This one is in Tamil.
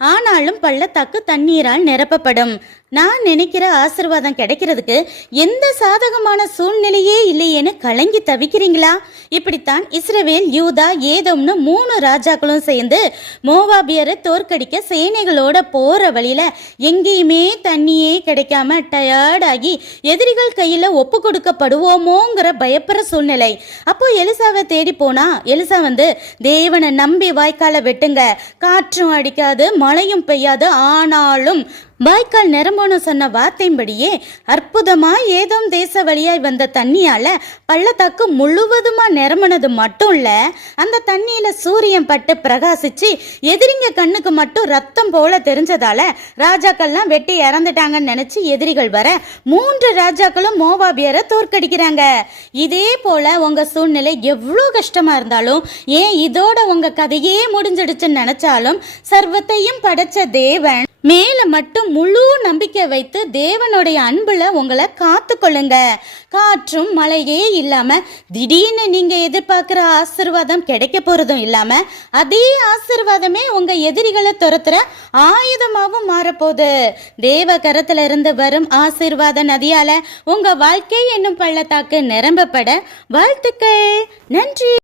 ஆனாலும் பள்ளத்தாக்கு தண்ணீரால் நிரப்பப்படும். நான் நினைக்கிற ஆசிர்வாதம் கிடைக்கிறதுக்கு எந்த சாதகமான சூழ்நிலையே இல்லையேன்னு கலங்கி தவிக்கிறீங்களா? இப்படித்தான் இஸ்ரவேல் யூதா ஏதோம்னு மூணு ராஜாக்களும் சேர்ந்து மோவாபியரை தோற்கடிக்க சேனைகளோட போற வழியில எங்கேயுமே தண்ணியே கிடைக்காம டயர்டாகி எதிரிகள் கையில ஒப்பு கொடுக்கப்படுவோமோங்கிற பயப்படுற சூழ்நிலை. அப்போ எலிசாவை தேடி போனா எலிசா வந்து தேவனை நம்பி வாய்க்கால வெட்டுங்க. காற்றும் அடிக்காது மழையும் பெய்யாது. ஆனாலும் வாய்க்கால் நிரம்பணும் சொன்ன வார்த்தையின்படியே அற்புதமா ஏதோ தேச வழியாய் வந்த தண்ணியால பள்ளத்தாக்கு முழுவதுமா நிரம்பினது மட்டும் இல்ல அந்த தண்ணியில சூரியன் பட்டு பிரகாசிச்சு எதிரிங்க கண்ணுக்கு மட்டும் ரத்தம் போல தெரிஞ்சதால ராஜாக்கள்லாம் வெட்டி இறந்துட்டாங்கன்னு நினைச்சு எதிரிகள் வர மூன்று ராஜாக்களும் மோவாபியரை தோற்கடிக்கிறாங்க. இதே போல உங்க சூழ்நிலை எவ்வளோ கஷ்டமா இருந்தாலும் ஏன் இதோட உங்க கதையே முடிஞ்சிடுச்சுன்னு நினைச்சாலும் சர்வத்தையும் படைச்ச தேவன் மேல மட்டும் முழு நம்பிக்கை வைத்து தேவனுடைய அன்புல உங்களை காத்து கொள்ளுங்க காற்றும் மழையே இல்லாம திடீர்னு நீங்க எதிர்பார்க்கிற ஆசிர்வாதம் கிடைக்க போறதும் இல்லாம அதே ஆசிர்வாதமே உங்க எதிரிகளை துரத்துற ஆயுதமாகவும் மாறப்போகுது. தேவ கரத்துல இருந்து வரும் ஆசிர்வாத நதியால உங்க வாழ்க்கை என்னும் பள்ளத்தாக்கு நிரம்பப்பட வாழ்த்துக்கள். நன்றி.